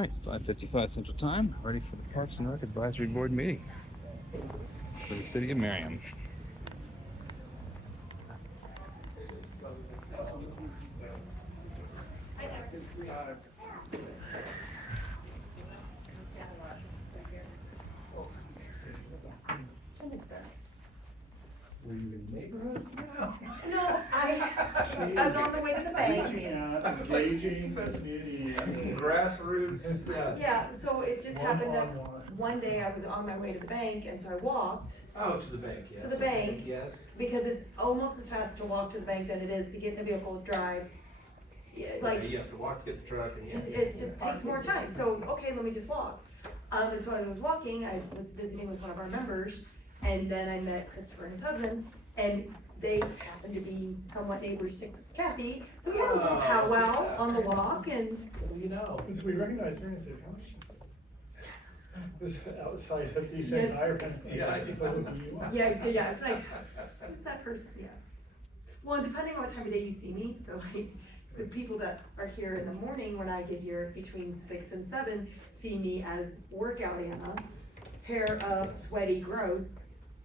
right, 5:55 Central Time, ready for the Parks and Rec Advisory Board meeting for the city of Merriam. Were you in the neighborhood? No, I was on the way to the bank. Engaging the city. Some grassroots, Yeah, so it just happened that one day I was on my way to the bank, and so I walked, Oh, to the bank, yes. To the bank. Yes. because it's almost as fast to walk to the bank than it is to get in the vehicle, drive. Yeah, like, You have to walk to get the truck and it just takes more time, so, okay, let me just walk. And so as I was walking, I was visiting with one of our members, and then I met Christopher and his husband, and they happened to be somewhat neighbors to Kathy, so we had a little Oh, powwow yeah. on the walk, and What do you know? Because we recognized her and said, how much? It was outside of the saying, Yes. I ran. Yeah, I did. yeah, it's like, who's that person, yeah. Well, depending on what time of day you see me, so like, the people that are here in the morning, when I get here between 6 and 7, see me as workout Anna, hair up, sweaty, gross,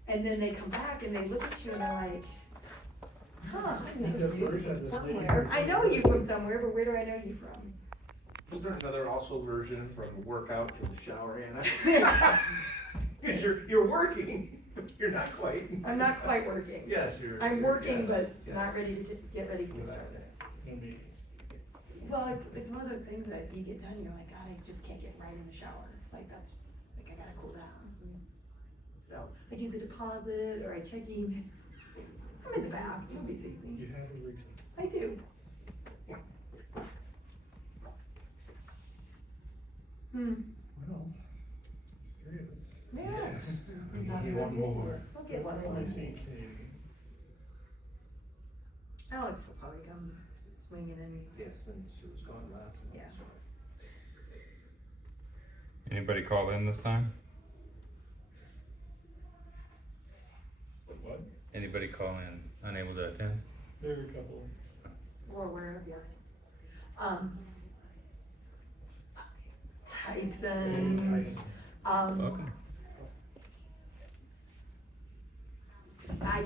and then they come back and they look at you and they're like, huh. Somewhere. I know you from somewhere, but where do I know you from? Was there another also version from workout to the shower, Anna? Because you're working, but you're not quite. I'm not quite working. Yes, you're. I'm working, yes, but yes. not ready to get ready to start it. No meetings. Well, it's one of those things that you get done, you're like, God, I just can't get right in the shower, like that's, like I gotta cool down. So, I do the deposit, or I check email, I'm in the bath, nobody sees You me, have a routine. I do. Well, there's three of us. Yeah. Yes. We We got need it. one more. I'll get one I more. see Katie. Alex will probably come swinging in. Yes, and she was gone last month. Yeah. so. Anybody call in this time? What? Anybody call in unable to attend? There were a couple. We're aware of, yes. Tyson, Welcome. I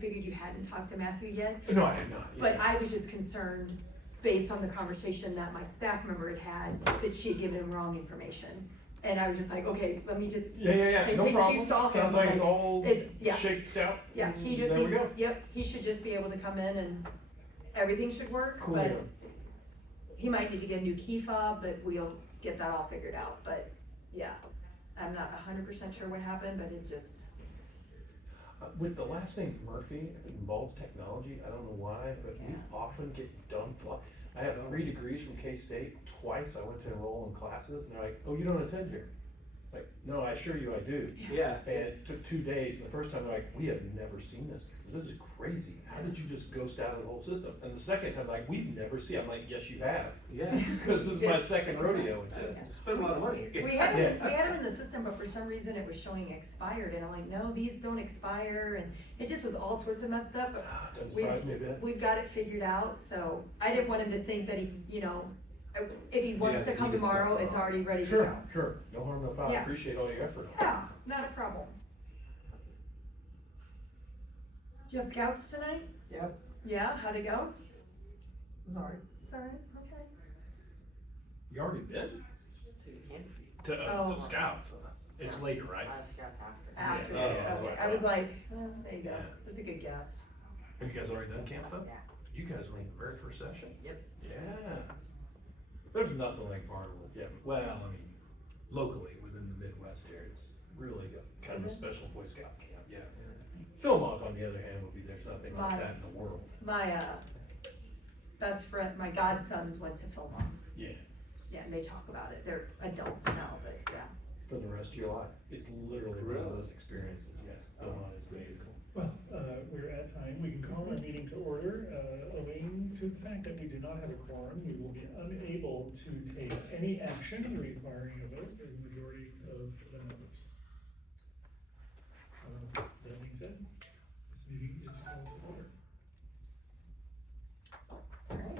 figured you hadn't talked to Matthew yet. No, I did not. But I was just concerned, based on the conversation that my staff member had had, that she had given him wrong information. And I was just like, okay, let me just, Yeah, in no case you problem. saw him, Sounds like like, it's all yeah. shaked out. yeah, he just There we needs, go. yep, he should just be able to come in and everything should work, Cool. but he might need to get a new key fob, but we'll get that all figured out, but yeah. I'm not 100% sure what happened, but it just, With the last name Murphy, it involves technology, I don't know why, but we Yeah. often get dumped. I have 3 degrees from K-State, twice I went to enroll in classes, and they're like, oh, you don't attend here. Like, no, I assure you I do. Yeah. And it took 2 days, and the first time they're like, we have never seen this, this is crazy, how did you just ghost out of the whole system? And the second time, like, we've never seen, I'm like, yes, you have, Yeah. because this is my second rodeo with this. Spent a lot of money. we had him in the system, but for some reason it was showing expired, and I'm like, no, these don't expire, and it just was all sorts of messed up. But Doesn't surprise me a bit. We've got it figured out, so I didn't want him to think that he, if he wants Yeah, to come he gets tomorrow, something it's wrong. already ready to go. Sure, no harm, no foul, I Yeah. appreciate all your effort. Yeah, not a problem. Do you have scouts tonight? Yep. Yeah, how'd it go? Sorry. It's alright, okay. You already been? To Oh. Scouts, it's later, right? After, Yeah, this, yeah, okay. that's I was like, oh, there you go, Yeah. it was a good guess. Have you guys already done camp stuff? Yeah. You guys went in the very first session? Yep. Yeah. There's nothing like Barnwell, yeah, well, I mean, locally, within the Midwest here, it's really kind of a special Boy Scout camp, yeah. Philmont, on the other hand, would be, there's nothing like Right. that in the world. My, best friend, my godsons went to Philmont. Yeah, Yeah, and they talk about it, they're adults now, but yeah. for the rest of your life, it's literally one of those experiences, yeah, Philmont is beautiful. Well, we're at time. We can call our meeting to order. Owing to the fact that we do not have a quorum, we will be unable to take any action requiring a vote of the majority of the members. That being said, this meeting is called to order. Alright.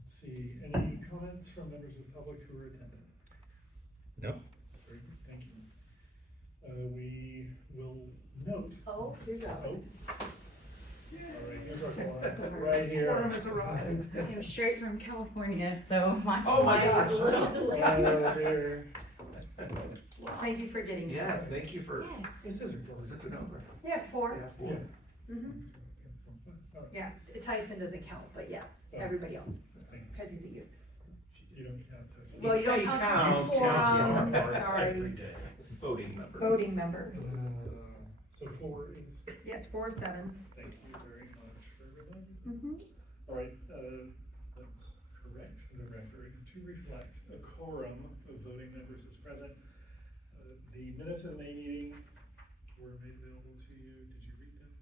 Let's see, any comments from members of the public who are attending? No. Very good, thank you. We will note. Oh, here's Alex. All right, here's our quorum, right here. Quorum has arrived. I'm straight from California, so my Oh my flight is a little gosh. delayed. Right there. Thank you for getting here. Yes, thank you for, Yes. This is important. is it the number? Yeah, 4. Yeah, Yeah. 4. Mm-hmm. All right, Yeah, Tyson doesn't count, but yes, Oh. everybody else, thank you. because he's a youth. You don't count those. Well, you don't He count counts, as a quorum, Counts sorry, every day. Voting member. voting member. So 4 is, Yes, 4 of 7. thank you very much for everybody. Mm-hmm. All right, let's correct the record to reflect a quorum of voting members is present. The minutes of the May meeting were made available to you. Did you read them?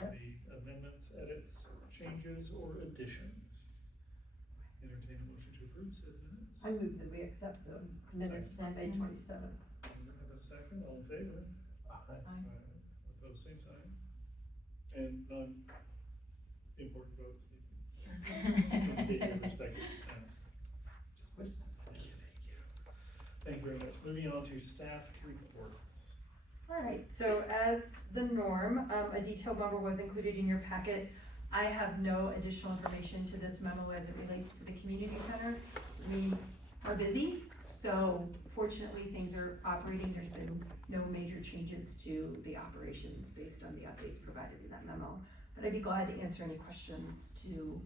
And the amendments, edits, changes, or additions? Entertain a motion to approve said minutes. I move that we accept the minutes from May 27th. I'm gonna have a second, all in favor? Opposed, same sign. And none important votes. Indicate your respective count. Thank you very much. Moving on to staff reports. All right, so as the norm, a detailed memo was included in your packet. I have no additional information to this memo as it relates to the community center. We are busy, so fortunately, things are operating. There's been no major changes to the operations based on the updates provided in that memo. But I'd be glad to answer any questions to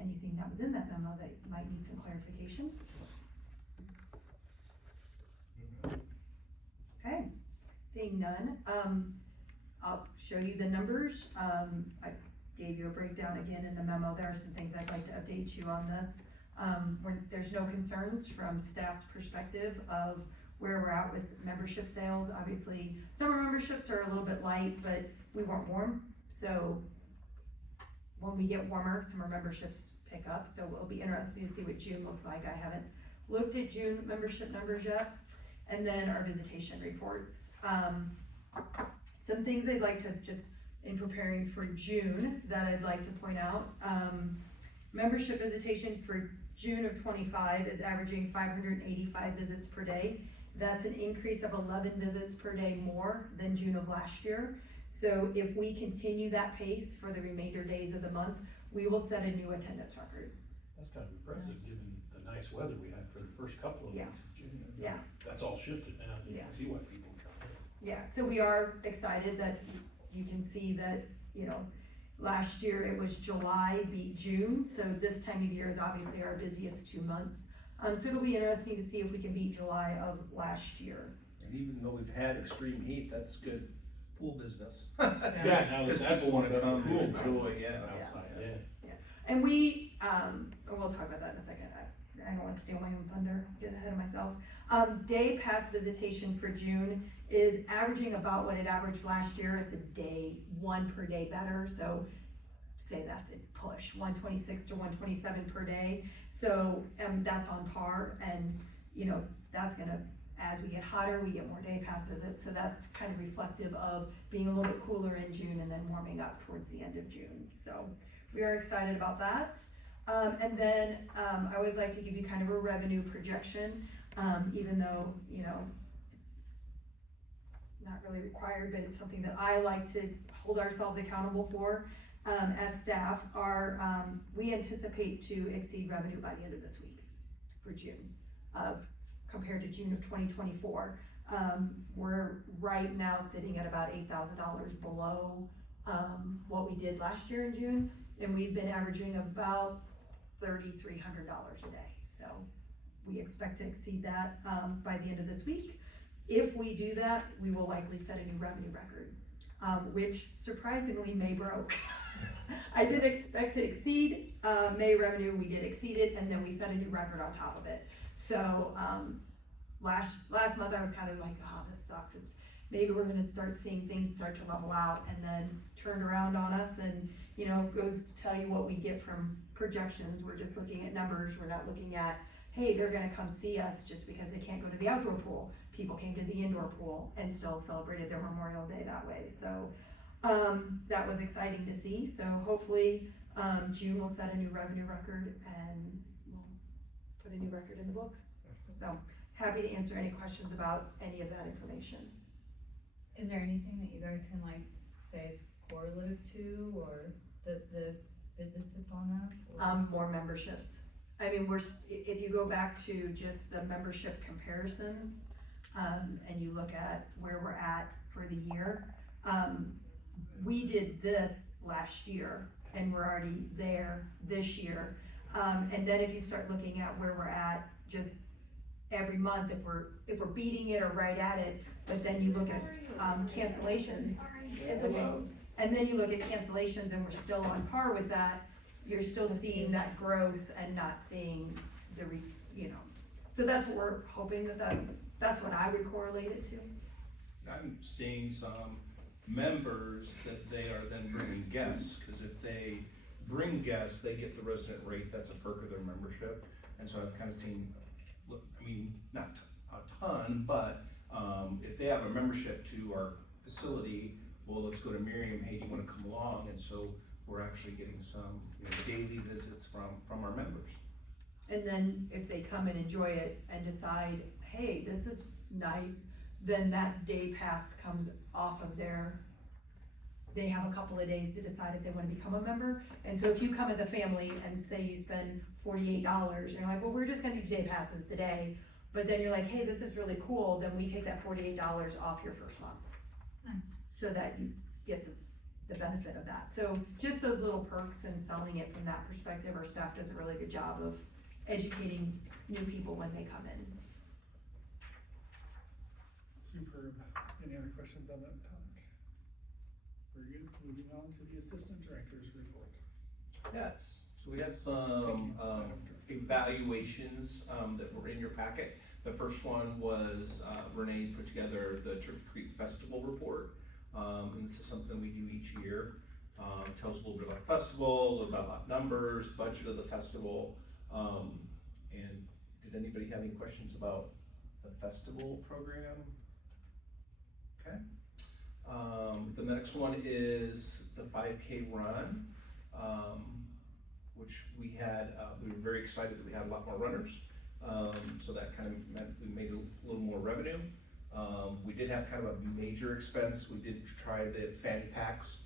anything that was in that memo that might need some clarification. Okay, seeing none, I'll show you the numbers. I gave you a breakdown again in the memo. There are some things I'd like to update you on this. There's no concerns from staff's perspective of where we're at with membership sales. Obviously, summer memberships are a little bit light, but we weren't warm. So when we get warmer, summer memberships pick up. So it'll be interesting to see what June looks like. I haven't looked at June membership numbers yet. And then our visitation reports. Some things I'd like to just, in preparing for June, that I'd like to point out. Membership visitation for June of 25 is averaging 585 visits per day. That's an increase of 11 visits per day more than June of last year. So if we continue that pace for the remainder days of the month, we will set a new attendance record. That's kind of impressive, given the nice weather we had for the first couple of Yeah. weeks of June. Yeah. That's all shifted now, you Yeah. can see why people come. Yeah, so we are excited that you can see that, you know, last year it was July beat June, so this time of year is obviously our busiest 2 months. So it'll be interesting to see if we can beat July of last year. And even though we've had extreme heat, that's good pool business. Yeah, now Because that's people wanna what come the and pool enjoy, yeah. Outside, yeah. And we, we'll talk about that in a second. I don't wanna steal my own thunder, get ahead of myself. Day pass visitation for June is averaging about what it averaged last year. It's a day, 1 per day better, so say that's a push, 126 to 127 per day. So, that's on par, and, you know, that's gonna, as we get hotter, we get more day pass visits, so that's kind of reflective of being a little bit cooler in June and then warming up towards the end of June. So, we are excited about that. And then, I always like to give you kind of a revenue projection, even though, you know, it's not really required, but it's something that I like to hold ourselves accountable for. As staff, we anticipate to exceed revenue by the end of this week for June, compared to June of 2024. We're right now sitting at about $8,000 below what we did last year in June, and we've been averaging about $3,300 a day. So we expect to exceed that by the end of this week. If we do that, we will likely set a new revenue record, which surprisingly May broke. I did expect to exceed May revenue, we did exceed it, and then we set a new record on top of it. So last month I was kind of like, oh, this sucks. Maybe we're gonna start seeing things start to level out and then turn around on us, and you know, it goes to tell you what we get from projections. We're just looking at numbers. We're not looking at, hey, they're gonna come see us just because they can't go to the outdoor pool. People came to the indoor pool and still celebrated their Memorial Day that way. So that was exciting to see. So hopefully June will set a new revenue record and we'll put a new record in the books. So, happy to answer any questions about any of that information. Is there anything that you guys can like say is correlative to, or that the visits have gone up? or- More memberships. I mean, if you go back to just the membership comparisons, and you look at where we're at for the year, we did this last year and we're already there this year. And then if you start looking at where we're at just every month, if we're beating it or right at it, but then you look at, cancellations, it's okay. And then you look at cancellations and we're still on par with that, you're still seeing that growth and not seeing the so that's what we're hoping that's what I would correlate it to. I'm seeing some members that they are then bringing guests, because if they bring guests, they get the resident rate, that's a perk of their membership. And so I've kind of seen, I mean, not a ton, but if they have a membership to our facility, well, let's go to Merriam, hey, do you wanna come along? And so we're actually getting some daily visits from our members. And then if they come and enjoy it and decide, hey, this is nice, then that day pass comes off of they have a couple of days to decide if they wanna become a member. And so if you come as a family and say you spend $48, and you're like, well, we're just gonna do day passes today, but then you're like, hey, this is really cool, then we take that $48 off your first month. Nice. So that you get the benefit of that. So just those little perks and selling it from that perspective, our staff does a really good job of educating new people when they come in. Superb. Any other questions on that topic? Very good. Moving on to the assistant director's report. Yes, so we have some evaluations that were in your packet. The first one was Renee put together the Turkey Creek Festival report. And this is something we do each year. Tells a little bit about the festival, a little bit about numbers, budget of the festival. And did anybody have any questions about the festival program? Okay. The next one is the 5K run, which we were very excited that we had a lot more runners. So that kind of meant we made a little more revenue. We did have kind of a major expense. We did try the fanny packs,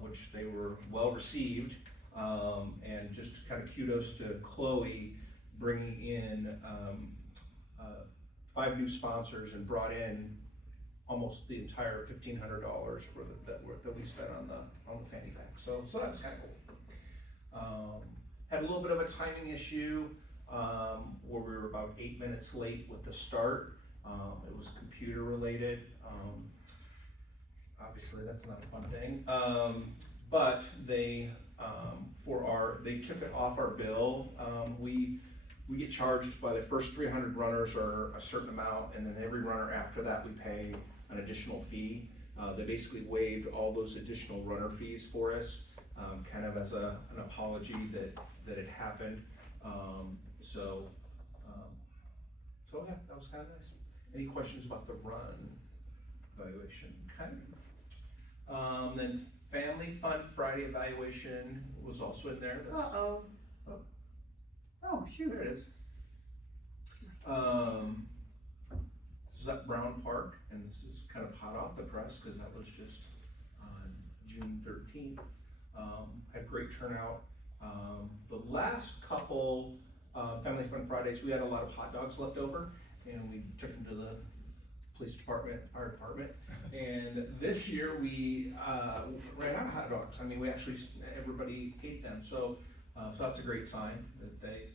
which they were well received. And just kind of kudos to Chloe bringing in 5 new sponsors and brought in almost the entire $1,500 that we spent on the fanny pack. So that's kind of cool. Had a little bit of a timing issue where we were about 8 minutes late with the start. It was computer related. Obviously that's not a fun thing. But they took it off our bill. We get charged by the first 300 runners or a certain amount, and then every runner after that we pay an additional fee. They basically waived all those additional runner fees for us, kind of as an apology that it happened. So yeah, that was kind of nice. Any questions about the run evaluation? Okay. Then Family Fun Friday evaluation was also in there. That's, Oh, shoot. there it is. This is at Brown Park, and this is kind of hot off the press because that was just on June 13th. Had great turnout. The last couple Family Fun Fridays, we had a lot of hot dogs left over, and we took them to the police department, fire department. And this year we ran out of hot dogs. I mean, everybody ate them. So that's a great sign that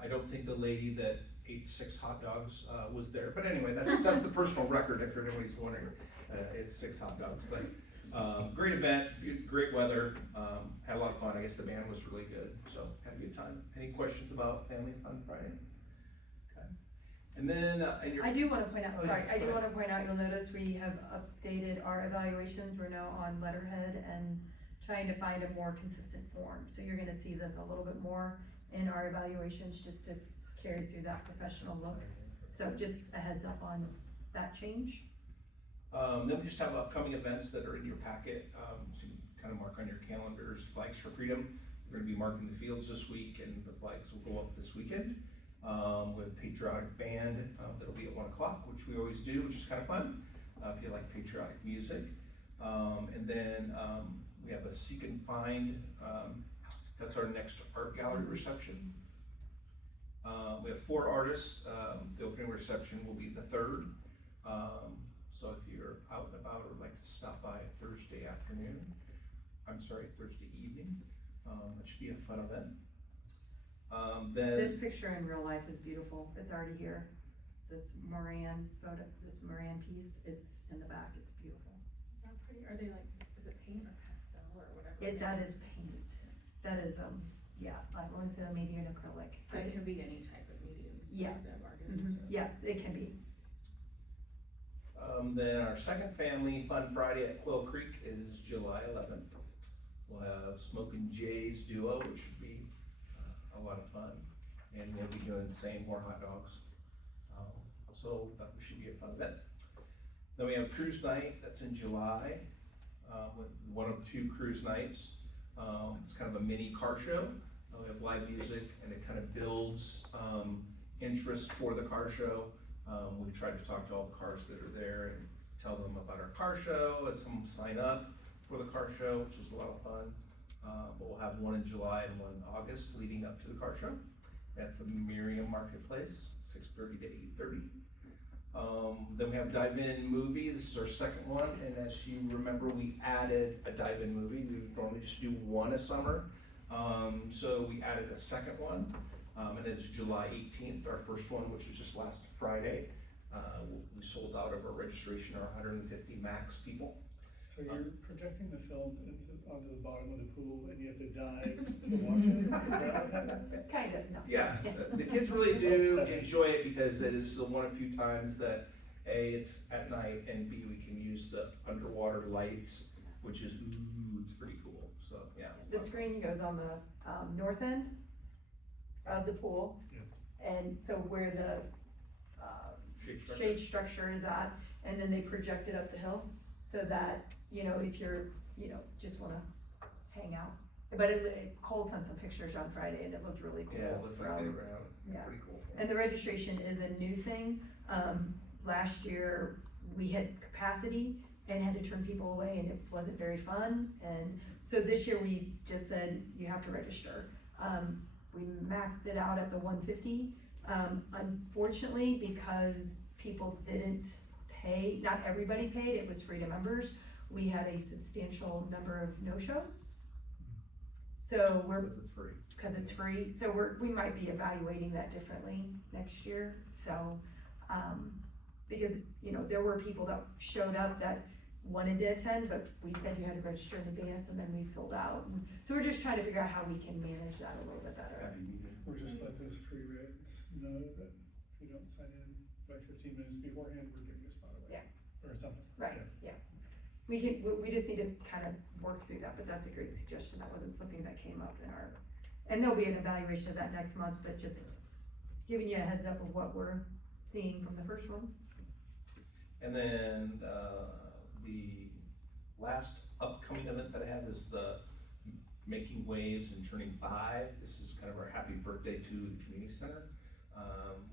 I don't think the lady that ate 6 hot dogs was there. But anyway, that's the personal record if anybody's wondering. It's 6 hot dogs. But great event, great weather, had a lot of fun. I guess the band was really good, so had a good time. Any questions about Family Fun Friday? Okay. And then I do want to point out, Oh, yeah, I do go want ahead. to point out, you'll notice we have updated our evaluations. We're now on letterhead and trying to find a more consistent form. So you're gonna see this a little bit more in our evaluations just to carry through that professional look. So just a heads up on that change. Then we just have upcoming events that are in your packet, so you can kind of mark on your calendars. Flags for Freedom We're gonna be marking the fields this week, and the flags will go up this weekend, with patriotic band, that'll be at 1 o'clock, which we always do, which is kind of fun, if you like patriotic music. And then, we have a Seek and Find, that's our next art gallery reception. We have 4 artists, the opening reception will be the 3rd. So if you're out and about or would like to stop by Thursday evening, it should be a fun event. This Then, picture in real life is beautiful, it's already here. This Merriam photo, this Merriam piece, it's in the back, it's beautiful. Is that pretty, are they like, is it paint or pastel or whatever? That is paint, that is, yeah, I wanna say maybe an acrylic. It can be any type of medium. Yeah. That Marcus. Yes, it can be. then our second family fun Friday at Quill Creek is July 11th. We'll have Smokin' Jay's duo, which should be a lot of fun, and we'll be doing the same, more hot dogs. So that should be a fun event. Then we have cruise night, that's in July, with one of 2 cruise nights. It's kind of a mini car show. We have live music, and it kind of builds interest for the car show. We try to talk to all the cars that are there and tell them about our car show, and some sign up for the car show, which is a lot of fun. But we'll have one in July and one in August leading up to the car show. That's the Merriam Marketplace, 6:30 to 8:30. Then we have Dive-In Movie. This is our second one, and as you remember, we added a Dive-In Movie. We would normally just do one a summer. So we added a second one, and it's July 18th, our first one, which was just last Friday. We sold out of our registration, our 150 max people. So you're projecting the film onto the bottom of the pool and you have to dive to watch it? Is that what happens? Kind of, no. Yeah, the kids really do enjoy it because it is the one of few times that A, it's at night, and B, we can use the underwater lights, which is, it's pretty cool, so, yeah. The screen goes on the north end of the pool, Yes. and so where the shade structure is at, and then they project it up the hill, so that, if you're, just wanna hang out. But Cole sent some pictures on Friday, and it looked really cool. Yeah, it looks like they around, yeah. pretty cool. And the registration is a new thing. Last year, we hit capacity and had to turn people away, and it wasn't very fun. And so this year, we just said, you have to register. We maxed it out at the 150. Unfortunately, because people didn't pay, not everybody paid, it was free to members, we had a substantial number of no-shows. So because it's free, so we might be evaluating that differently next year, so, because, there were people that showed up that wanted to attend, but we said you had to register in advance, and then we sold out, and so we're just trying to figure out how we can manage that a little bit better. Or just let those pre-regs know that if you don't sign in by 15 minutes beforehand, we're giving a spot away. Yeah. Or something. Right, yeah. We just need to kind of work through that, but that's a great suggestion, that wasn't something that came up in our, and there'll be an evaluation of that next month, but just giving you a heads up of what we're seeing from the first one. And then, the last upcoming event that I have is the Making Waves and Turning 5. This is kind of our happy birthday to the community center,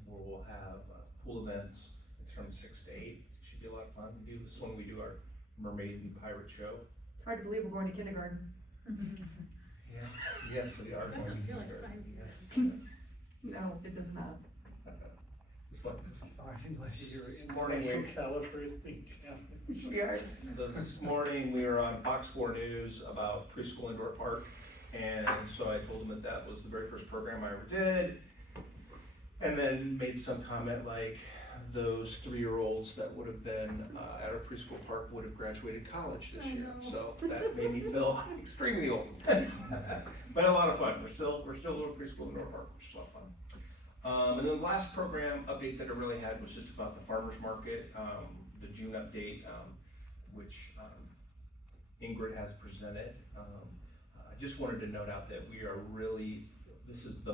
where we'll have pool events. It's from 6 to 8. It should be a lot of fun. This one we do our mermaid and pirate show. It's hard to believe we're going to kindergarten. Yeah. Yes, we are. Doesn't going to feel like kindergarten. 5 years. Yes, No, it does not. Just like this. Your Morning, intellectual we- caliber is being challenged. We are. This morning, we were on Fox 4 News about preschool indoor park, and so I told them that was the very first program I ever did, and then made some comment like, those 3-year-olds that would have been at our preschool park would have graduated college this year, so that made me feel extremely old. But a lot of fun. We're still a little preschool indoor park, which is a lot of fun. And then the last program update that I really had was just about the farmer's market, the June update, which Ingrid has presented. I just wanted to note out that we are really, this is the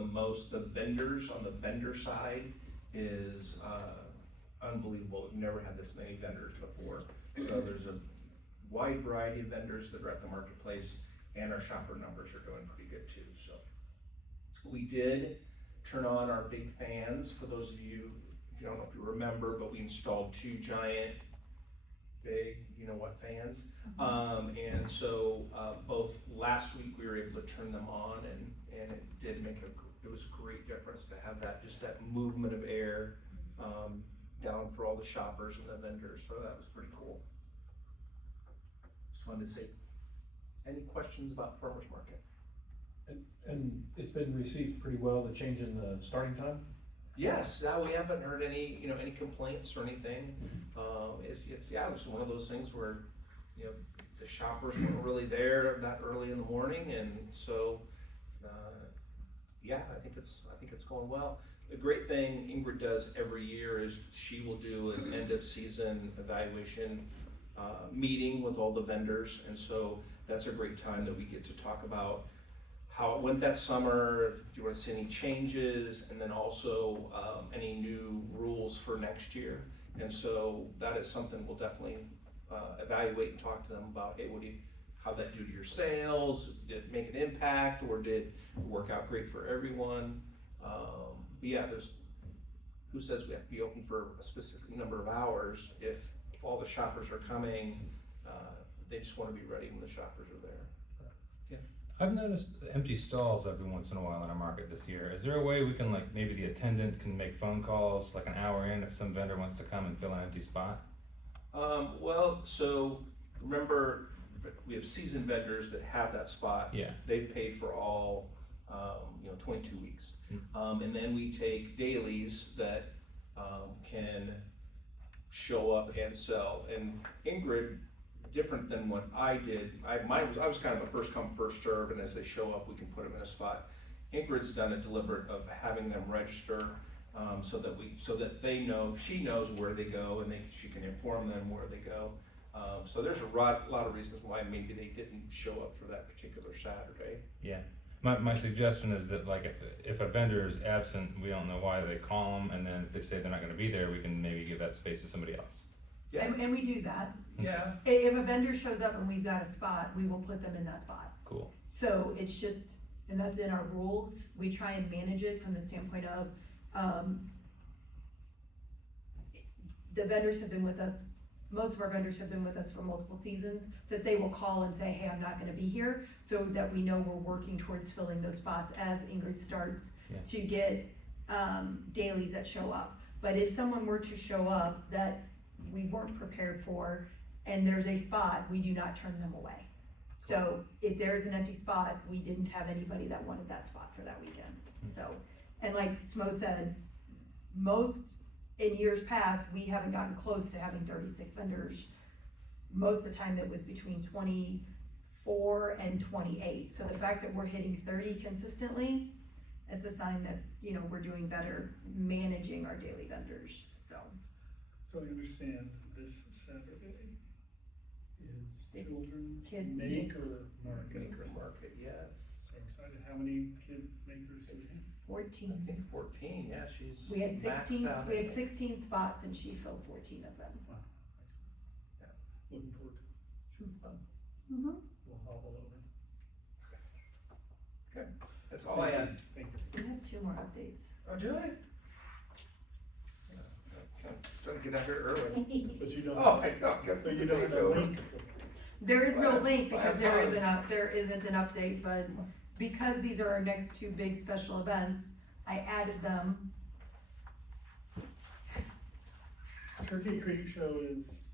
vendors on the vendor side is unbelievable. We've never had this many vendors before. So there's a wide variety of vendors that are at the marketplace, and our shopper numbers are doing pretty good too, so. We did turn on our big fans, for those of you, if you don't know if you remember, but we installed 2 giant, big, you know what, fans. And so, both last week we were able to turn them on, and it did make it was a great difference to have that, just that movement of air, down for all the shoppers and the vendors, so that was pretty cool. Just wanted to say, any questions about farmer's market? And it's been received pretty well, the change in the starting time? Yes, we haven't heard any, any complaints or anything. It was one of those things where, the shoppers weren't really there that early in the morning, and so, I think it's going well. The great thing Ingrid does every year is she will do an end of season evaluation meeting with all the vendors, and so that's a great time that we get to talk about how it went that summer, do you want to see any changes, and then also any new rules for next year. And so that is something we'll definitely evaluate and talk to them about. Hey, how'd that do to your sales? Did it make an impact, or did it work out great for everyone? Who says we have to be open for a specific number of hours if all the shoppers are coming? They just want to be ready when the shoppers are there. I've noticed empty stalls every once in a while in our market this year. Is there a way we can, like, maybe the attendant can make phone calls like an hour in if some vendor wants to come and fill an empty spot? So remember, we have seasoned vendors that have that spot. Yeah. They've paid for all, 22 weeks. And then we take dailies that can show up and sell. And Ingrid, different than what I did, I was kind of a first come, first serve, and as they show up, we can put them in a spot. Ingrid's done a deliberate of having them register, so that they know, she knows where they go, and she can inform them where they go. So there's a lot of reasons why maybe they didn't show up for that particular Saturday. Yeah. My suggestion is that, like, if a vendor is absent, we don't know why, they call them, and then if they say they're not gonna be there, we can maybe give that space to somebody else. Yeah. And we do that. Yeah. If a vendor shows up and we've got a spot, we will put them in that spot. Cool. So it's just, and that's in our rules, we try and manage it from the standpoint of, the vendors have been with us, most of our vendors have been with us for multiple seasons, that they will call and say, hey, I'm not gonna be here, so that we know we're working towards filling those spots as Ingrid starts to get, dailies that show up. But if someone were to show up that we weren't prepared for, and there's a spot, we do not turn them away. So if there is an empty spot, we didn't have anybody that wanted that spot for that weekend. So, and like Smo said, in years past, we haven't gotten close to having 36 vendors. Most of the time it was between 24 and 28. So the fact that we're hitting 30 consistently, it's a sign that, we're doing better managing our daily vendors, so. So I understand this Saturday is children's Kids maker market. Maker market, yes. So excited. How many kid makers do we have? 14. I think 14, yeah, she's We had maxed 16, out, we I had think. 16 spots and she filled 14 of them. Wow, excellent. Looking forward to it. Should be fun. Mm-hmm. We'll hobble over. Okay, that's all I had. Thank you. We have 2 more updates. Oh, do I? Trying to get out here early. But you don't. Oh, I know. But you don't have a link. There is no Well, link because I there isn't an update, but because these are our next 2 big special events, I added them. Turkey Creek Show is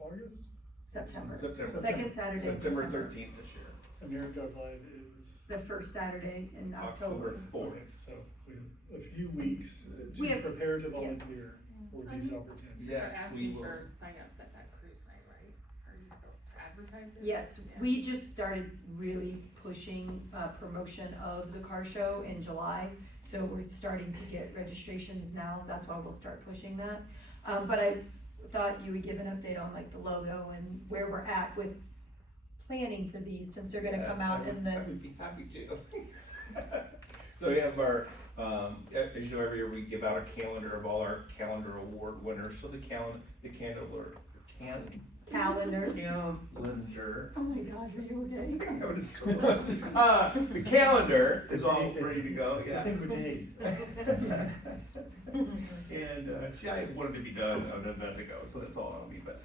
August. September. September. Second Saturday. September 13th this year. America Live is The first Saturday in October. October 4th. So we have a few weeks We to have- prepare to yes. volunteer for these opportunities. Yes, You're we asking will. for signups at that cruise night, right? Are you still to advertise it? Yes, Yeah. we just started really pushing, promotion of the car show in July. So we're starting to get registrations now, that's why we'll start pushing that. But I thought you would give an update on like the logo and where we're at with planning for these, since they're gonna come Yes, out in I the, would be happy to. So we have our, as you know, every year we give out a calendar of all our calendar award winners. So the calendar Calendar. Calendar. Oh my gosh, are you okay? The calendar is all ready to go, yeah. Nothing but days. And, see, I wanted to be done, a minute ago, so that's all on me, but,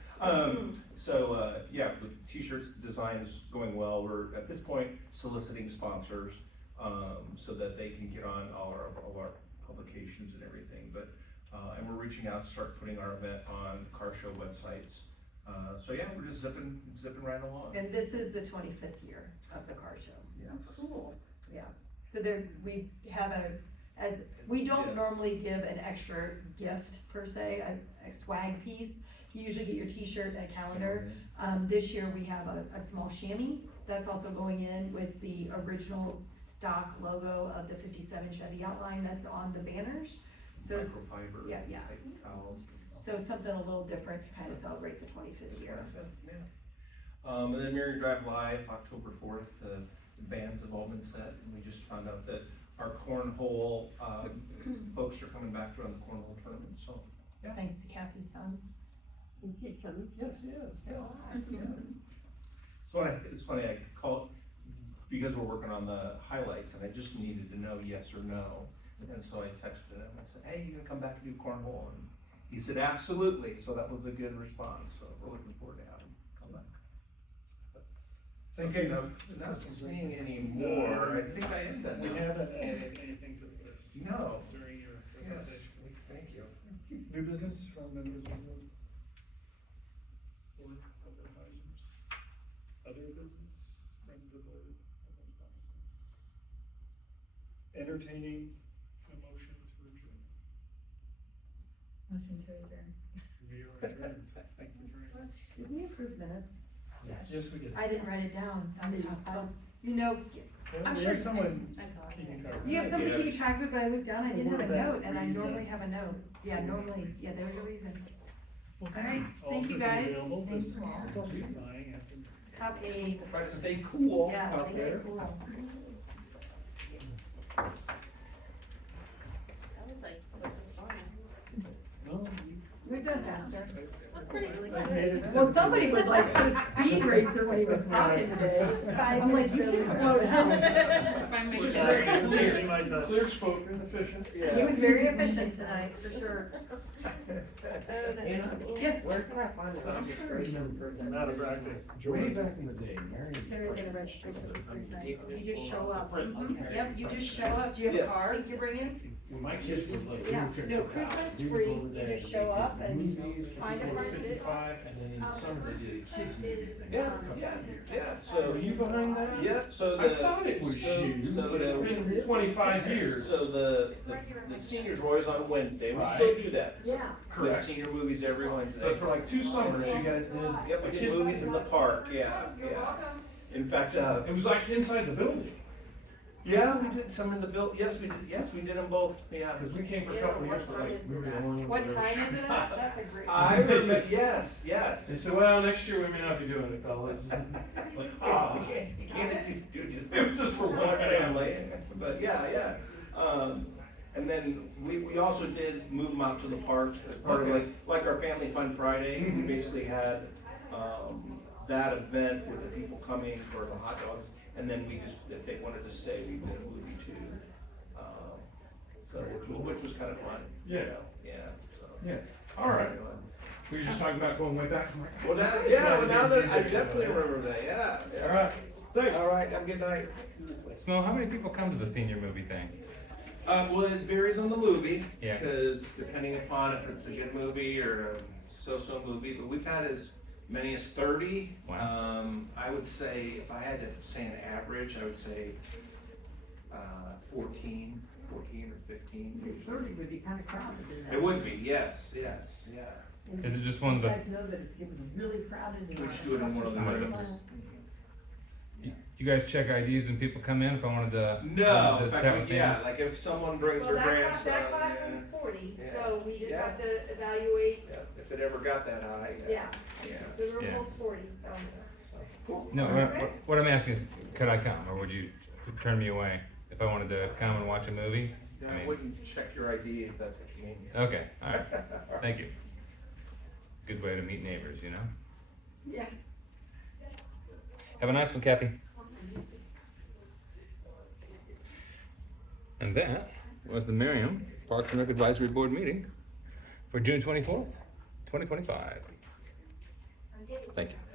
yeah, the t-shirts design is going well. We're, at this point, soliciting sponsors, so that they can get on all our publications and everything, but, and we're reaching out to start putting our event on car show websites. So yeah, we're just zipping right along. And this is the 25th year of the car show. Yes. Cool. Yeah, so there, we have we don't Yes. normally give an extra gift per se, a swag piece. You usually get your t-shirt and a calendar. This year we have a small chamois that's also going in with the original stock logo of the 57 Chevy outline that's on the banners. So, Microfiber. yeah, yeah. type towels. so something a little different to kind of celebrate the 25th year. Yeah. And then Merriam Drive Live, October 4th, the bands have all been set, and we just found out that our cornhole, folks are coming back to run the cornhole tournament, so, yeah. Thanks to Kathy's son. Is he coming? Yes, yes, yeah. So it's funny, I called, because we're working on the highlights, and I just needed to know yes or no. And so I texted him, I said, hey, you gonna come back and do cornhole? And he said, absolutely, so that was a good response, so we're looking forward to having him come back. Thank Okay, you. now, This not is some seeing great- any more, I think I am done We now. haven't added anything to the list. No. During your Yes, presentation. thank you. New business from members of the board of advisors. Other business from the board of advisors. Entertaining a motion to adjourn. Motion to adjourn. We are adjourned. Thank you very much. Did we approve minutes? Yes, we did. I didn't write it down. That's how, you know, I'm We sure. have someone I got it. keeping track of You have that. somebody keeping track of it, but I looked down, I didn't have a For that note, and I reason. normally have a note. Yeah, normally, yeah, there's a reason. Well, All right, all thank for you being guys. available, but Thanks, Paul. still be flying after. Have a, Try to stay cool yeah, out stay there. cool. That was like, what was fun. No, We've done faster. That's pretty I made exciting. it Well, somebody was like a speed racer when he was talking today. I'm like, you can slow down. Which is very pleasing, my touch. Clear spoken, efficient. He was very efficient tonight, for sure. Yes. Where can I find the I'm sure. registration? Not a practice. Way back in the day, Merriam. There is a registration for cruise night. You just show up. Yep, you just show up. Do you have a Yes. car you bring in? When my kids were little. we Yeah, would trip no, to cruise Dallas. night's We would free. go over You there just and show they up did and movies, find a people over person. 55, and then in the summer they did a kids movie thing. Yeah, yeah, so. Were you behind that? Yeah, so I the. thought it was so- you, So but it's the, been 25 years. so the seniors were always on Wednesday, we still do that. Yeah. We have Correct. senior movies every Wednesday. But for like 2 summers, you guys did. Yep, we the did kids- movies in the park, yeah. In fact, It was like inside the building, yeah, we did some in the yes, we did them both, yeah. because we came for a couple of years, but like, we were the only ones. What that time ever is it shot. at? That's a great. I remember, yes. They said, well, next year we may not be doing it, fellas. Like, ah. You can't do just. It was just for one family. But yeah. And then we also did move them out to the parks as part of Okay. like our Family Fun Friday. We Mhm. basically had, that event with the people coming for the hot dogs. And then we just, if they wanted to stay, we did a movie too. So, which was kind of fun. Yeah. Yeah, so. Yeah, all right. We were just talking about going way back. I'm like, Well, now that, I definitely remember that, yeah. all right, thanks. All right, have a good night. Smo, how many people come to the senior movie thing? Well, it varies on the movie. Yeah. Because depending upon if it's a good movie or a so-so movie, but we've had as many as 30. Wow. I would say, if I had to say an average, I would say 14 or 15. 30 would be kind of crowded, isn't it? It would be, yes, yeah. Is it just one of the- You guys know that it's getting really crowded. in We our should do it in one of the structures. rooms. Do you guys check IDs when people come in if I wanted to? No, wanted in to chat fact, with yeah, names? like if someone brings Well, their that grandson. class yeah, is 40, Yeah. so we just Yeah. have to evaluate, yeah, if it ever got that high. yeah, Yeah. the room Yeah. holds 40, so. No, what I'm asking is, could I come, or would you turn me away if I wanted to come and watch a movie? Yeah, I I mean- wouldn't check your ID if that's what you mean. Okay, all right, thank you. Good way to meet neighbors, you know? Yeah. Have a nice one, Kathy. And that was the Merriam Parks and Rec Advisory Board meeting for June 24th, 2025. Thank you.